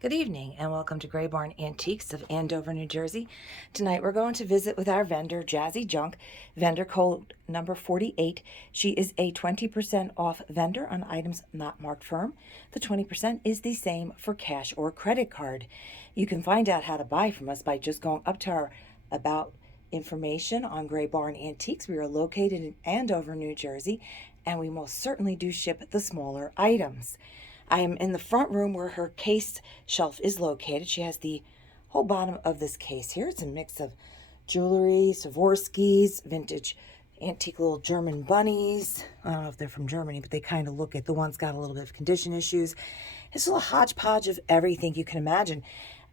Good evening and welcome to Gray Barn Antiques of Andover, New Jersey. Tonight we're going to visit with our vendor, Jazzy Junque, vendor code number 48. She is a 20% off vendor on items not marked firm. The 20% is the same for cash or credit card. You can find out how to buy from us by just going up to our About information on Gray Barn Antiques. We are located in Andover, New Jersey, and we most certainly do ship the smaller items. I am in the front room where her case shelf is located. She has the whole bottom of this case here. It's a mix of jewelry, Swarovskis, vintage antique little German bunnies. I don't know if they're from Germany, but they kind of look at the one's got a little bit of condition issues. It's a little hodgepodge of everything you can imagine.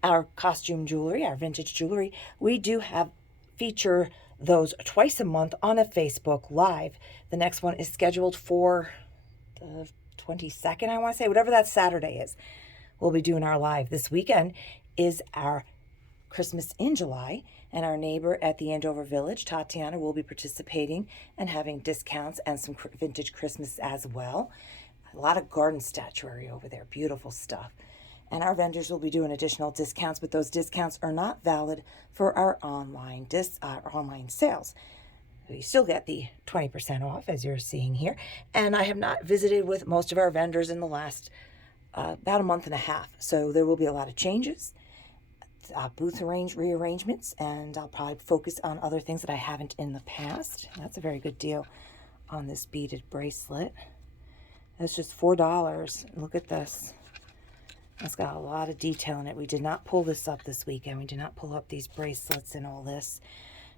Our costume jewelry, our vintage jewelry, we do have feature those twice a month on a Facebook Live. The next one is scheduled for the 22nd, I want to say, whatever that Saturday is. We'll be doing our live. This weekend is our Christmas in July, and our neighbor at the Andover Village, Tatiana, will be participating and having discounts and some vintage Christmas as well. A lot of garden statuary over there, beautiful stuff. And our vendors will be doing additional discounts, but those discounts are not valid for our online sales. You still get the 20% off, as you're seeing here. And I have not visited with most of our vendors in the last about a month and a half. So there will be a lot of changes, booth rearrangements, and I'll probably focus on other things that I haven't in the past. That's a very good deal on this beaded bracelet. That's just $4. Look at this. It's got a lot of detail in it. We did not pull this up this weekend. We did not pull up these bracelets and all this.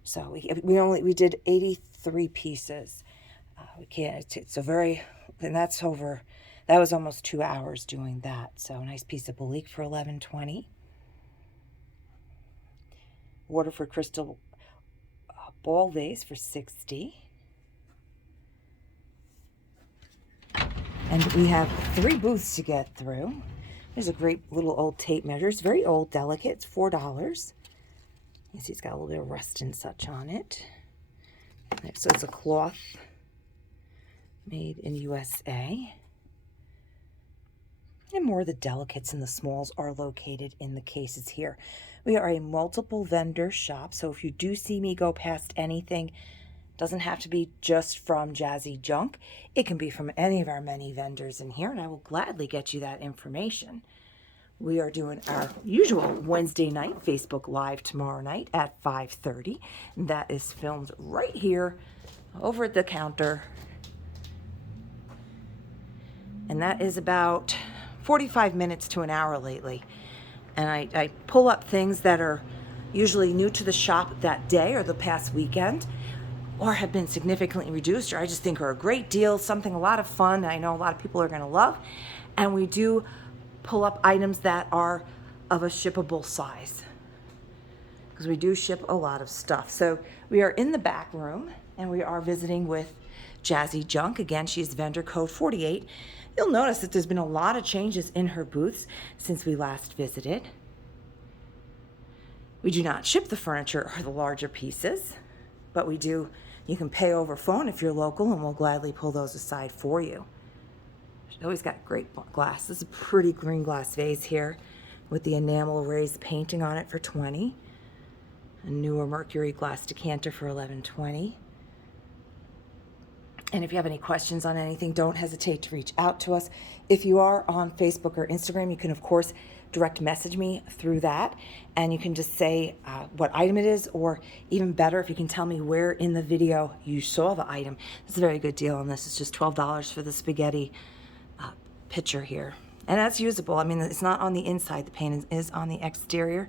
So we did 83 pieces. We can't. It's a very, and that's over. That was almost 2 hours doing that. So a nice piece of Belique for $11.20. Waterford crystal ball vase for $60. And we have 3 booths to get through. There's a great little old tape measure. It's very old, delicate. It's $4. You see it's got a little bit of rust and such on it. So it's a cloth made in USA. And more of the delicates and the smalls are located in the cases here. We are a multiple vendor shop, so if you do see me go past anything, it doesn't have to be just from Jazzy Junque. It can be from any of our many vendors in here, and I will gladly get you that information. We are doing our usual Wednesday night Facebook Live tomorrow night at 5:30. That is filmed right here over at the counter. And that is about 45 minutes to an hour lately. And I pull up things that are usually new to the shop that day or the past weekend, or have been significantly reduced, or I just think are a great deal, something a lot of fun I know a lot of people are going to love. And we do pull up items that are of a shippable size, because we do ship a lot of stuff. So we are in the back room and we are visiting with Jazzy Junque. Again, she's vendor code 48. You'll notice that there's been a lot of changes in her booths since we last visited. We do not ship the furniture or the larger pieces, but we do. You can pay over phone if you're local, and we'll gladly pull those aside for you. She's always got great glass. This is a pretty green glass vase here with the enamel raised painting on it for $20. A newer mercury glass decanter for $11.20. And if you have any questions on anything, don't hesitate to reach out to us. If you are on Facebook or Instagram, you can, of course, direct message me through that. And you can just say what item it is, or even better, if you can tell me where in the video you saw the item. It's a very good deal on this. It's just $12 for the spaghetti pitcher here. And that's usable. I mean, it's not on the inside. The paint is on the exterior.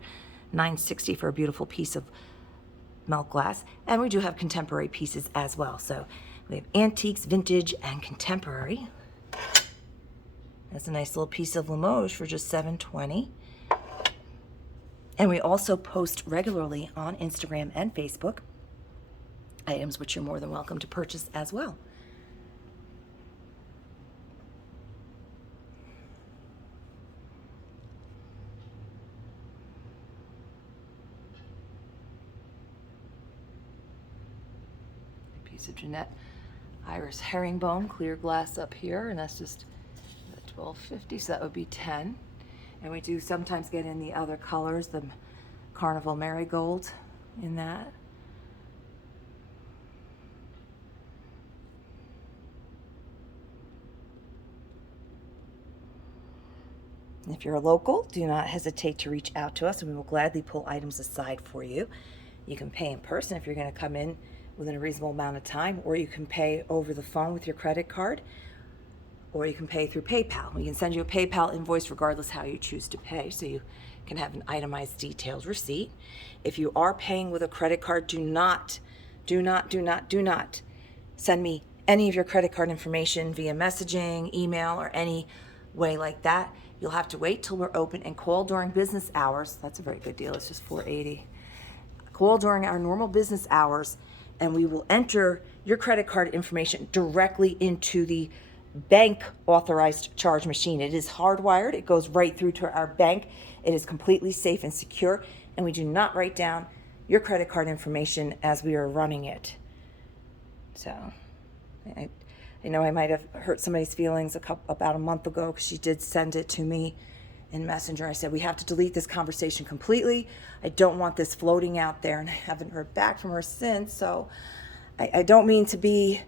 $9.60 for a beautiful piece of melt glass. And we do have contemporary pieces as well. So we have antiques, vintage, and contemporary. That's a nice little piece of Limoges for just $7.20. And we also post regularly on Instagram and Facebook items which you're more than welcome to purchase as well. A piece of Jeanette Iris herringbone, clear glass up here, and that's just $12.50, so that would be $10. And we do sometimes get in the other colors, the Carnival Marigold in that. If you're a local, do not hesitate to reach out to us and we will gladly pull items aside for you. You can pay in person if you're going to come in within a reasonable amount of time, or you can pay over the phone with your credit card, or you can pay through PayPal. We can send you a PayPal invoice regardless how you choose to pay, so you can have an itemized detailed receipt. If you are paying with a credit card, do not send me any of your credit card information via messaging, email, or any way like that. You'll have to wait till we're open and call during business hours. That's a very good deal. It's just $4.80. Call during our normal business hours, and we will enter your credit card information directly into the bank authorized charge machine. It is hardwired. It goes right through to our bank. It is completely safe and secure, and we do not write down your credit card information as we are running it. So I know I might have hurt somebody's feelings about a month ago because she did send it to me in Messenger. I said, we have to delete this conversation completely. I don't want this floating out there, and I haven't heard back from her since. So I don't mean to be,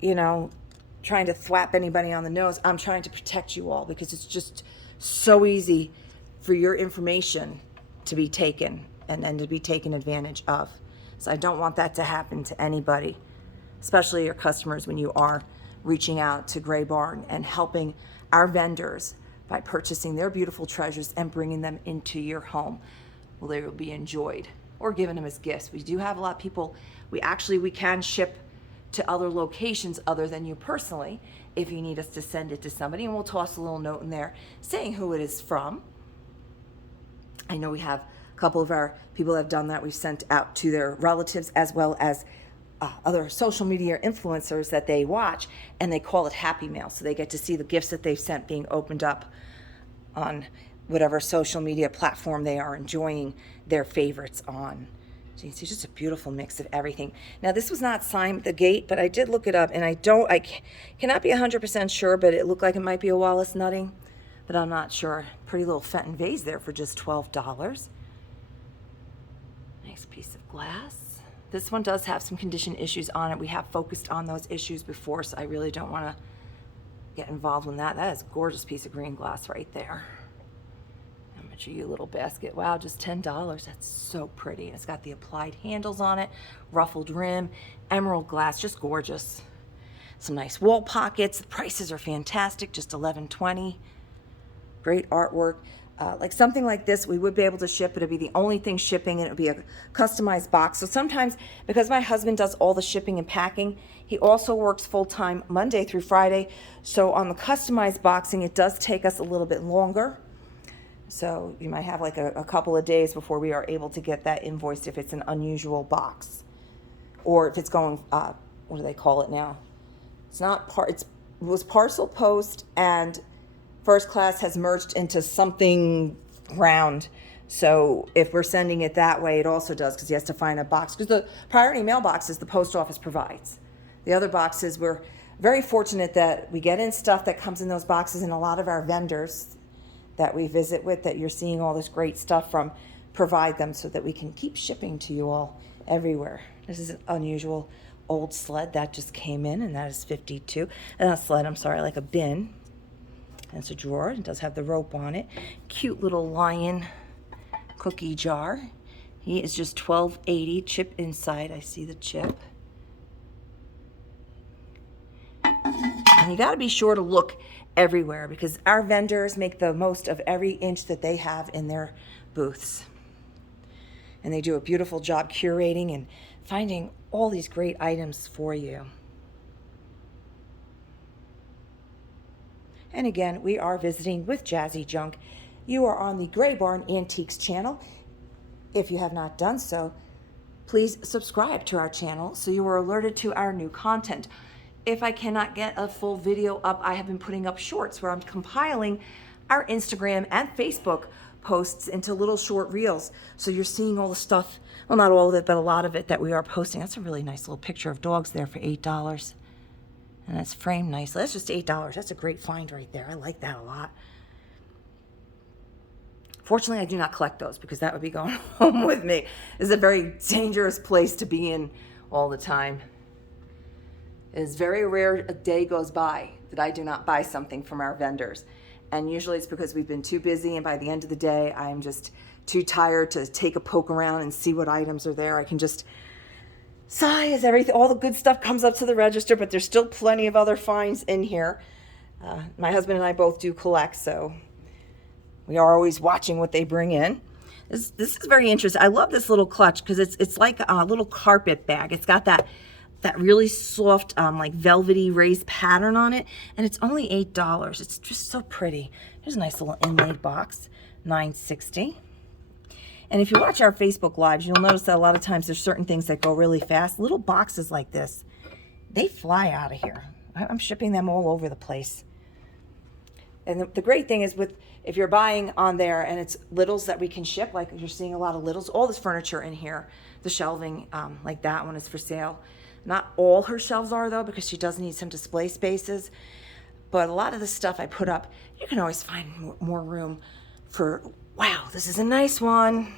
trying to thwap anybody on the nose. I'm trying to protect you all because it's just so easy for your information to be taken and to be taken advantage of. So I don't want that to happen to anybody, especially your customers, when you are reaching out to Gray Barn and helping our vendors by purchasing their beautiful treasures and bringing them into your home. Well, they will be enjoyed or given them as gifts. We do have a lot of people. We can ship to other locations other than you personally if you need us to send it to somebody, and we'll toss a little note in there saying who it is from. I know we have a couple of our people that have done that. We've sent out to their relatives as well as other social media influencers that they watch, and they call it Happy Mail. So they get to see the gifts that they've sent being opened up on whatever social media platform they are enjoying their favorites on. So you can see just a beautiful mix of everything. Now, this was not signed at the gate, but I did look it up, and I cannot be 100% sure, but it looked like it might be a Wallace Nutting, but I'm not sure. Pretty little Fenton vase there for just $12. Nice piece of glass. This one does have some condition issues on it. We have focused on those issues before, so I really don't want to get involved in that. That is a gorgeous piece of green glass right there. How much are you, little basket? Wow, just $10. That's so pretty. And it's got the applied handles on it, ruffled rim, emerald glass, just gorgeous. Some nice wall pockets. The prices are fantastic, just $11.20. Great artwork. Like something like this, we would be able to ship. It'd be the only thing shipping, and it would be a customized box. So sometimes, because my husband does all the shipping and packing, he also works full-time Monday through Friday. So on the customized boxing, it does take us a little bit longer. So you might have like a couple of days before we are able to get that invoiced if it's an unusual box, or if it's going, what do they call it now? It's not it was parcel post, and First Class has merged into something round. So if we're sending it that way, it also does, because he has to find a box. Because the priority mail boxes the post office provides. The other boxes, we're very fortunate that we get in stuff that comes in those boxes, and a lot of our vendors that we visit with, that you're seeing all this great stuff from, provide them so that we can keep shipping to you all everywhere. This is an unusual old sled that just came in, and that is $52. And not a sled, I'm sorry, like a bin. And it's a drawer. It does have the rope on it. Cute little lion cookie jar. He is just $12.80. Chip inside. I see the chip. And you got to be sure to look everywhere, because our vendors make the most of every inch that they have in their booths. And they do a beautiful job curating and finding all these great items for you. And again, we are visiting with Jazzy Junque. You are on the Gray Barn Antiques channel. If you have not done so, please subscribe to our channel so you are alerted to our new content. If I cannot get a full video up, I have been putting up shorts where I'm compiling our Instagram and Facebook posts into little short reels. So you're seeing all the stuff, well, not all of it, but a lot of it that we are posting. That's a really nice little picture of dogs there for $8. And that's framed nicely. That's just $8. That's a great find right there. I like that a lot. Fortunately, I do not collect those because that would be going home with me. It's a very dangerous place to be in all the time. It is very rare a day goes by that I do not buy something from our vendors. And usually it's because we've been too busy, and by the end of the day, I'm just too tired to take a poke around and see what items are there. I can just sigh as everything, all the good stuff comes up to the register, but there's still plenty of other finds in here. My husband and I both do collect, so we are always watching what they bring in. This is very interesting. I love this little clutch because it's like a little carpet bag. It's got that really soft, like velvety raised pattern on it, and it's only $8. It's just so pretty. Here's a nice little inlaid box, $9.60. And if you watch our Facebook Lives, you'll notice that a lot of times there's certain things that go really fast. Little boxes like this, they fly out of here. I'm shipping them all over the place. And the great thing is if you're buying on there and it's littles that we can ship, like you're seeing a lot of littles, all this furniture in here, the shelving, like that one is for sale. Not all her shelves are though, because she does need some display spaces. But a lot of the stuff I put up, you can always find more room for, wow, this is a nice one.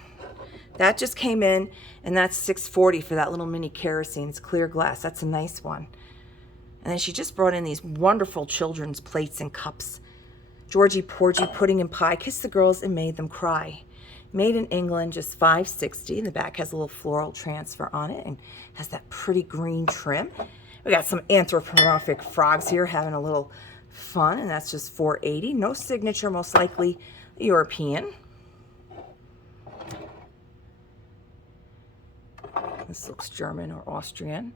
That just came in, and that's $6.40 for that little mini kerosene. It's clear glass. That's a nice one. And then she just brought in these wonderful children's plates and cups. Georgie Porgy pudding and pie kissed the girls and made them cry. Made in England, just $5.60. And the back has a little floral transfer on it and has that pretty green trim. We got some anthropomorphic frogs here having a little fun, and that's just $4.80. No signature, most likely European. This looks German or Austrian.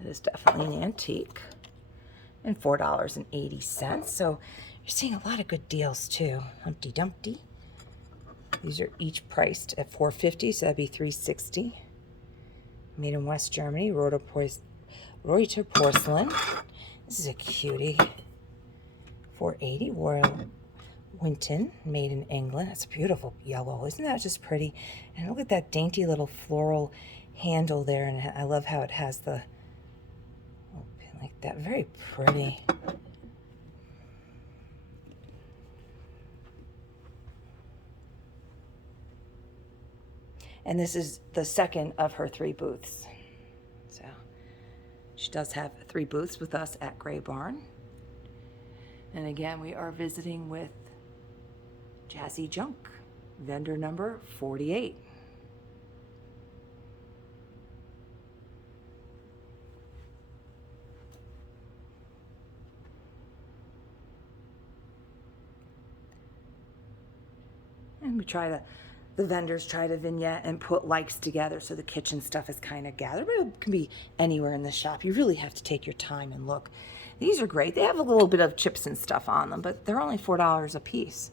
It is definitely an antique. And $4.80. So you're seeing a lot of good deals too. Humpty Dumpty. These are each priced at $4.50, so that'd be $3.60. Made in West Germany, Reuter Porcelain. This is a cutie. $4.80. Royal Winton, made in England. That's beautiful yellow. Isn't that just pretty? And look at that dainty little floral handle there, and I love how it has the pin like that. Very pretty. And this is the second of her 3 booths. So she does have 3 booths with us at Gray Barn. And again, we are visiting with Jazzy Junque, vendor number 48. And the vendors try to vignette and put likes together so the kitchen stuff is kind of gathered, but it can be anywhere in the shop. You really have to take your time and look. These are great. They have a little bit of chips and stuff on them, but they're only $4 a piece.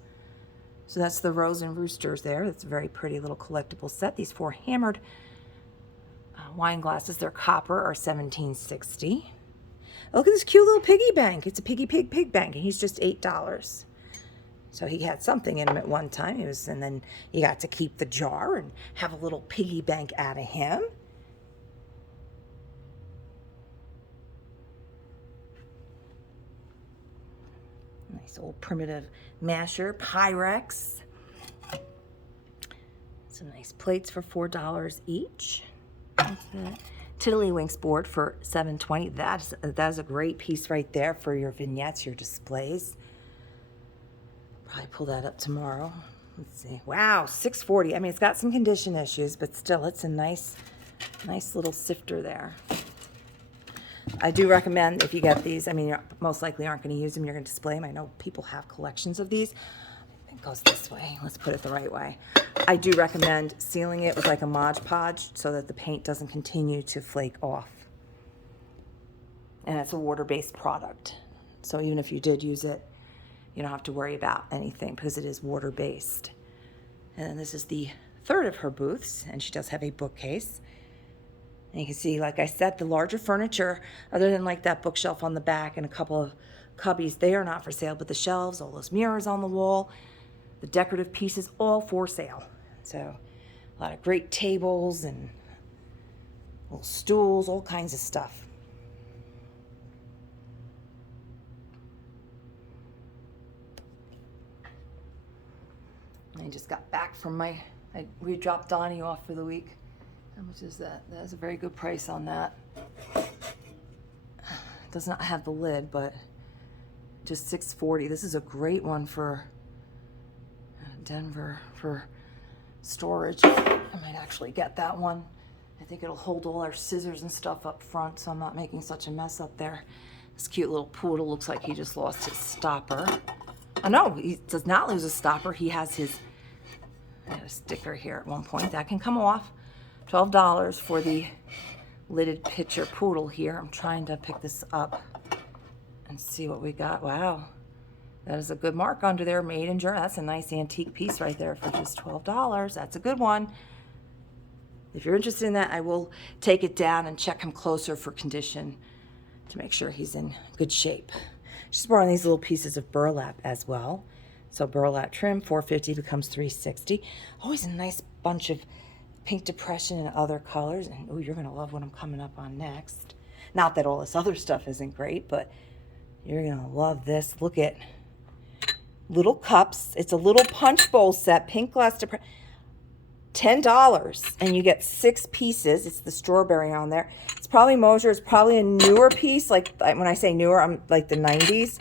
So that's the Rose and Roosters there. That's a very pretty little collectible set. These 4 hammered wine glasses, they're copper, are $17.60. Look at this cute little piggy bank. It's a piggy pig bank, and he's just $8. So he had something in him at one time. And then you got to keep the jar and have a little piggy bank out of him. Nice old primitive masher, Pyrex. Some nice plates for $4 each. Tiddlywinks board for $7.20. That is a great piece right there for your vignettes, your displays. Probably pull that up tomorrow. Let's see. Wow, $6.40. I mean, it's got some condition issues, but still, it's a nice little sifter there. I do recommend if you get these, I mean, you most likely aren't going to use them. You're going to display them. I know people have collections of these. It goes this way. Let's put it the right way. I do recommend sealing it with like a Mod Podge so that the paint doesn't continue to flake off. And it's a water-based product. So even if you did use it, you don't have to worry about anything because it is water-based. And then this is the 3rd of her booths, and she does have a bookcase. And you can see, like I said, the larger furniture, other than like that bookshelf on the back and a couple of cubbies, they are not for sale, but the shelves, all those mirrors on the wall, the decorative pieces, all for sale. So a lot of great tables and little stools, all kinds of stuff. I just got back from we dropped Donnie off for the week. How much is that? That's a very good price on that. It does not have the lid, but just $6.40. This is a great one for Denver for storage. I might actually get that one. I think it'll hold all our scissors and stuff up front, so I'm not making such a mess up there. This cute little poodle looks like he just lost his stopper. Oh no, he does not lose a stopper. He has I had a sticker here at one point. That can come off. $12 for the lidded pitcher poodle here. I'm trying to pick this up and see what we got. Wow. That is a good mark under there, made in Germany. That's a nice antique piece right there for just $12. That's a good one. If you're interested in that, I will take it down and check him closer for condition to make sure he's in good shape. Just brought in these little pieces of burlap as well. So burlap trim, $4.50 becomes $3.60. Always a nice bunch of pink depression and other colors. And oh, you're gonna love what I'm coming up on next. Not that all this other stuff isn't great, but you're gonna love this. Look at little cups. It's a little punch bowl set, pink glass depression. $10, and you get 6 pieces. It's the strawberry on there. It's probably Mosher. It's probably a newer piece. Like when I say newer, I'm like the 90s.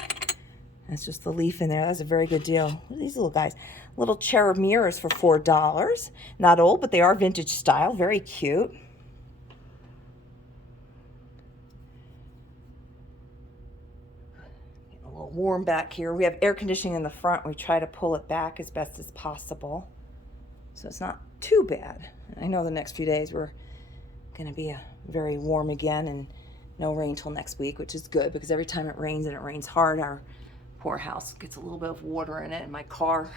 That's just the leaf in there. That's a very good deal. What are these little guys? Little cherub mirrors for $4. Not old, but they are vintage style. Very cute. Getting a little warm back here. We have air conditioning in the front. We try to pull it back as best as possible, so it's not too bad. I know the next few days we're going to be very warm again and no rain till next week, which is good because every time it rains and it rains hard, our poor house gets a little bit of water in it, and my car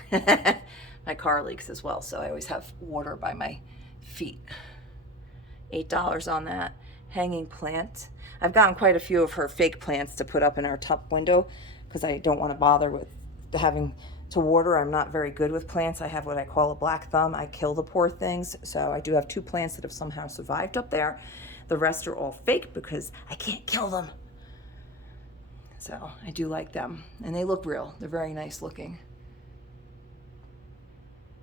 leaks as well, so I always have water by my feet. $8 on that hanging plant. I've gotten quite a few of her fake plants to put up in our top window because I don't want to bother with having to water. I'm not very good with plants. I have what I call a black thumb. I kill the poor things. So I do have 2 plants that have somehow survived up there. The rest are all fake because I can't kill them. So I do like them, and they look real. They're very nice looking.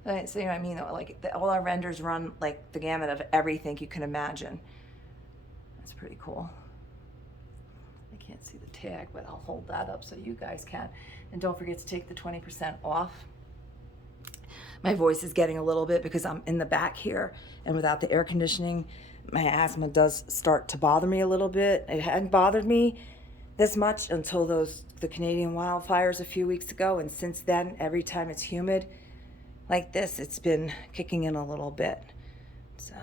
So you know what I mean? Like all our vendors run like the gamut of everything you can imagine. That's pretty cool. I can't see the tag, but I'll hold that up so you guys can. And don't forget to take the 20% off. My voice is getting a little bit because I'm in the back here, and without the air conditioning, my asthma does start to bother me a little bit. It hadn't bothered me this much until the Canadian wildfires a few weeks ago, and since then, every time it's humid like this, it's been kicking in a little bit. So,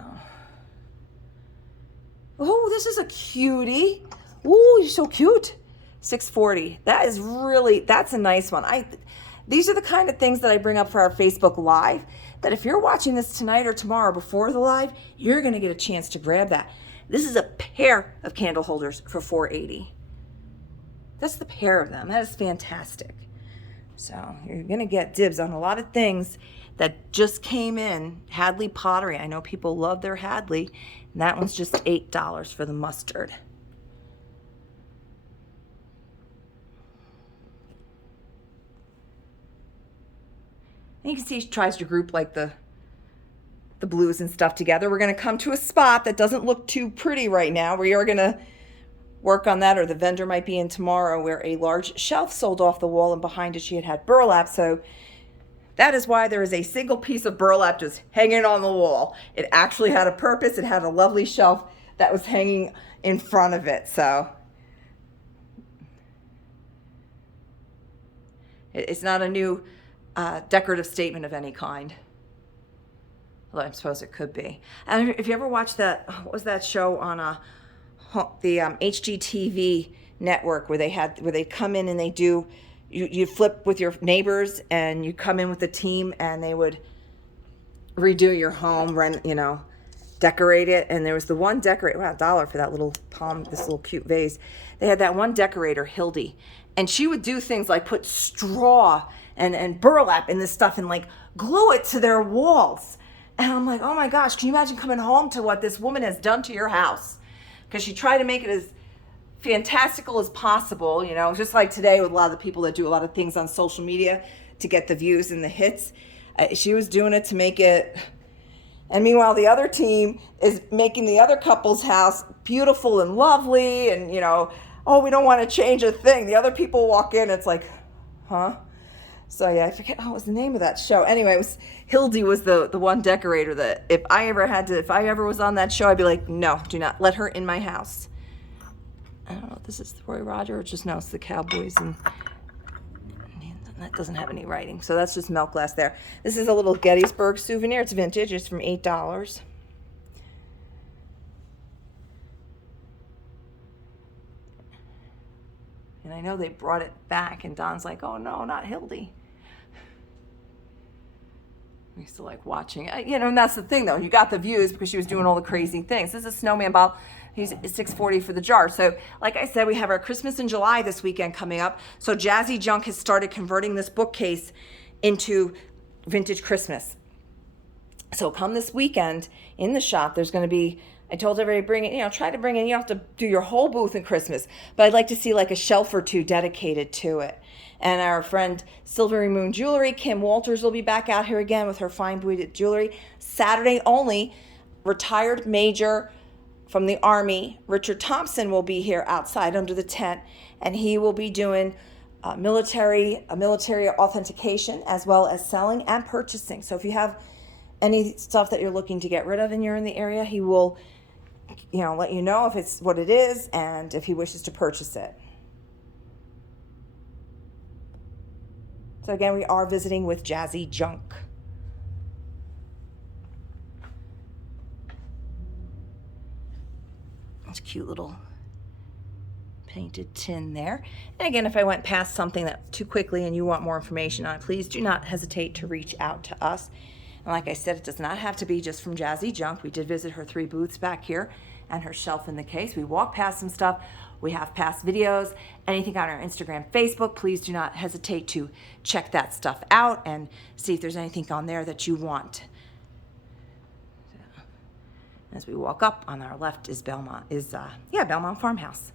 oh, this is a cutie. Ooh, you're so cute. $6.40. That's a nice one. These are the kind of things that I bring up for our Facebook Live, that if you're watching this tonight or tomorrow before the live, you're going to get a chance to grab that. This is a pair of candle holders for $4.80. That's the pair of them. That is fantastic. So you're going to get dibs on a lot of things that just came in. Hadley Pottery. I know people love their Hadley. And that one's just $8 for the mustard. And you can see she tries to group like the blues and stuff together. We're going to come to a spot that doesn't look too pretty right now. We are going to work on that, or the vendor might be in tomorrow, where a large shelf sold off the wall, and behind it she had burlap. So that is why there is a single piece of burlap just hanging on the wall. It actually had a purpose. It had a lovely shelf that was hanging in front of it. So it's not a new decorative statement of any kind. Although I suppose it could be. And if you ever watched that, what was that show on the HGTV network where they come in and they do, you flip with your neighbors and you come in with a team and they would redo your home, decorate it. And there was the one decorator, wow, $1 for that little palm, this little cute vase. They had that one decorator, Hildy, and she would do things like put straw and burlap in this stuff and like glue it to their walls. And I'm like, oh my gosh, can you imagine coming home to what this woman has done to your house? Because she tried to make it as fantastical as possible, just like today with a lot of the people that do a lot of things on social media to get the views and the hits. She was doing it to make it, and meanwhile the other team is making the other couple's house beautiful and lovely, and oh, we don't want to change a thing. The other people walk in, it's like, huh? So yeah, I forget, what was the name of that show? Anyway, it was Hildy was the one decorator that if I ever was on that show, I'd be like, no, do not let her in my house. I don't know if this is the Roy Roger or just, no, it's the Cowboys, and that doesn't have any writing. So that's just milk glass there. This is a little Gettysburg souvenir. It's vintage. It's from $8. And I know they brought it back, and Don's like, oh no, not Hildy. I used to like watching it. And that's the thing though. You got the views because she was doing all the crazy things. This is a snowman ball. He's $6.40 for the jar. So like I said, we have our Christmas in July this weekend coming up. So Jazzy Junque has started converting this bookcase into vintage Christmas. So come this weekend in the shop, there's going to be, I told everybody bring it, try to bring it. You don't have to do your whole booth in Christmas, but I'd like to see like a shelf or two dedicated to it. And our friend Silvery Moon Jewelry, Kim Walters, will be back out here again with her fine beaded jewelry. Saturday only, retired Major from the Army, Richard Thompson, will be here outside under the tent, and he will be doing military authentication as well as selling and purchasing. So if you have any stuff that you're looking to get rid of and you're in the area, he will let you know if it's what it is and if he wishes to purchase it. So again, we are visiting with Jazzy Junque. It's a cute little painted tin there. And again, if I went past something that too quickly and you want more information on it, please do not hesitate to reach out to us. And like I said, it does not have to be just from Jazzy Junque. We did visit her 3 booths back here and her shelf in the case. We walked past some stuff. We have past videos, anything on our Instagram, Facebook. Please do not hesitate to check that stuff out and see if there's anything on there that you want. As we walk up, on our left is Belmont Farmhouse.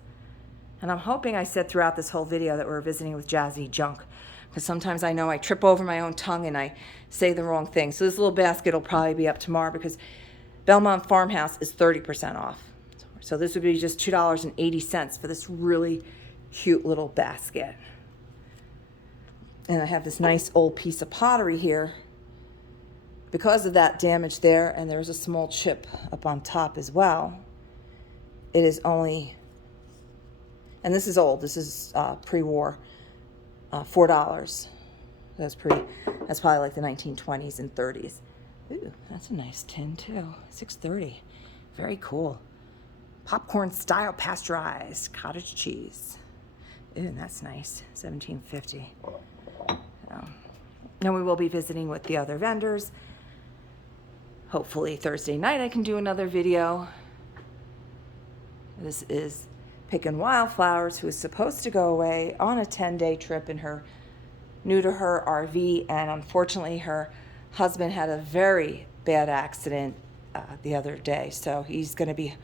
And I'm hoping I said throughout this whole video that we're visiting with Jazzy Junque, because sometimes I know I trip over my own tongue and I say the wrong thing. So this little basket will probably be up tomorrow because Belmont Farmhouse is 30% off. So this would be just $2.80 for this really cute little basket. And I have this nice old piece of pottery here. Because of that damage there, and there's a small chip up on top as well, it is only, and this is old, this is pre-war, $4. That's probably like the 1920s and 30s. Ooh, that's a nice tin too, $6.30. Very cool. Popcorn style pasteurized cottage cheese. Ooh, that's nice, $17.50. And we will be visiting with the other vendors. Hopefully Thursday night I can do another video. This is Pickin' Wildflowers, who is supposed to go away on a 10-day trip in her new to her RV, and unfortunately her husband had a very bad accident the other day, so he's going to be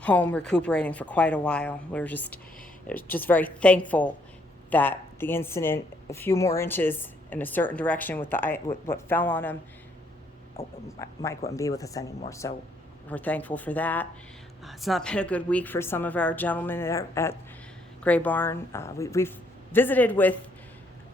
home recuperating for quite a while. We're just very thankful that the incident, a few more inches in a certain direction with what fell on him, Mike wouldn't be with us anymore, so we're thankful for that. It's not been a good week for some of our gentlemen at Gray Barn. We've visited with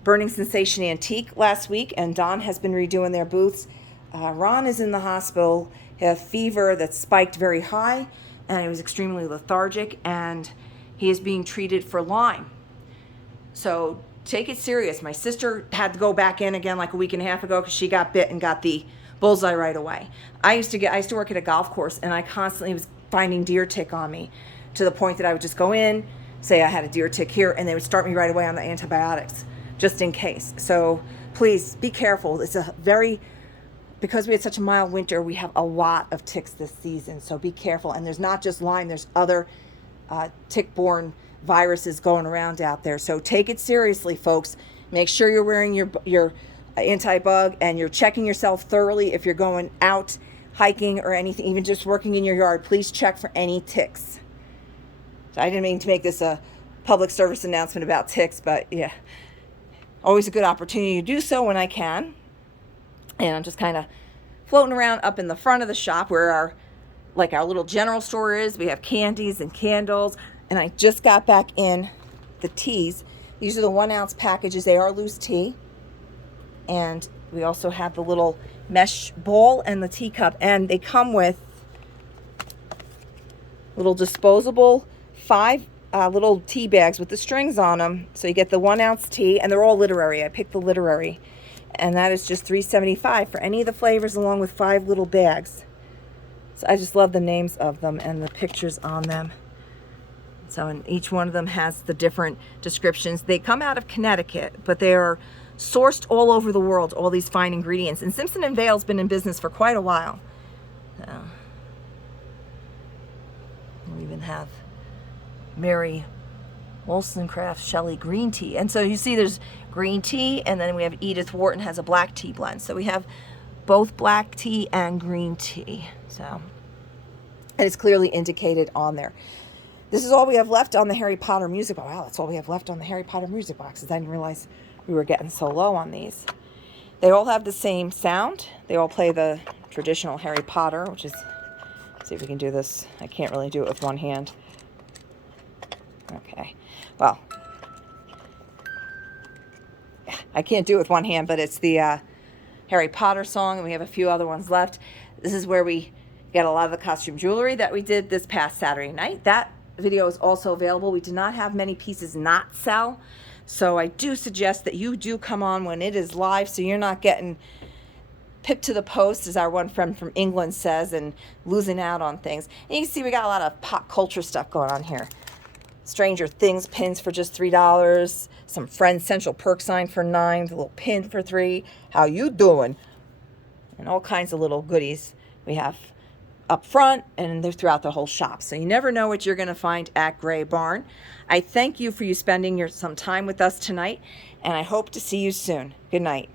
Burning Sensation Antique last week, and Don has been redoing their booths. Ron is in the hospital. He had a fever that spiked very high, and he was extremely lethargic, and he is being treated for Lyme. So take it serious. My sister had to go back in again like a week and a half ago because she got bit and got the bullseye right away. I used to work at a golf course, and I constantly was finding deer tick on me, to the point that I would just go in, say I had a deer tick here, and they would start me right away on the antibiotics just in case. So please be careful. Because we had such a mild winter, we have a lot of ticks this season, so be careful. And there's not just Lyme, there's other tick-borne viruses going around out there. So take it seriously, folks. Make sure you're wearing your anti-bug, and you're checking yourself thoroughly if you're going out hiking or anything, even just working in your yard. Please check for any ticks. So I didn't mean to make this a public service announcement about ticks, but yeah, always a good opportunity to do so when I can. And I'm just kind of floating around up in the front of the shop where our little general store is. We have candies and candles. And I just got back in the teas. These are the 1 ounce packages. They are loose tea. And we also have the little mesh bowl and the teacup. And they come with little disposable 5 little tea bags with the strings on them. So you get the 1 ounce tea, and they're all literary. I picked the literary. And that is just $3.75 for any of the flavors, along with 5 little bags. So I just love the names of them and the pictures on them. So, and each one of them has the different descriptions. They come out of Connecticut, but they are sourced all over the world, all these fine ingredients. And Simpson Vale's been in business for quite a while. So, we even have Mary Wollstonecraft Shelley green tea. And so you see there's green tea, and then we have Edith Wharton has a black tea blend. So we have both black tea and green tea. So, and it's clearly indicated on there. This is all we have left on the Harry Potter music box. Wow, that's all we have left on the Harry Potter music boxes. I didn't realize we were getting so low on these. They all have the same sound. They all play the traditional Harry Potter, which is, let's see if we can do this. I can't really do it with one hand. Okay, well, I can't do it with one hand, but it's the Harry Potter song, and we have a few other ones left. This is where we get a lot of the costume jewelry that we did this past Saturday night. That video is also available. We did not have many pieces not sell, so I do suggest that you do come on when it is live, so you're not getting pipped to the post, as our one friend from England says, and losing out on things. And you can see we got a lot of pop culture stuff going on here. Stranger Things pins for just $3. Some Friends Central Perk sign for $9. The little pin for $3. How you doing? And all kinds of little goodies we have up front, and they're throughout the whole shop. So you never know what you're going to find at Gray Barn. I thank you for spending some time with us tonight, and I hope to see you soon. Good night.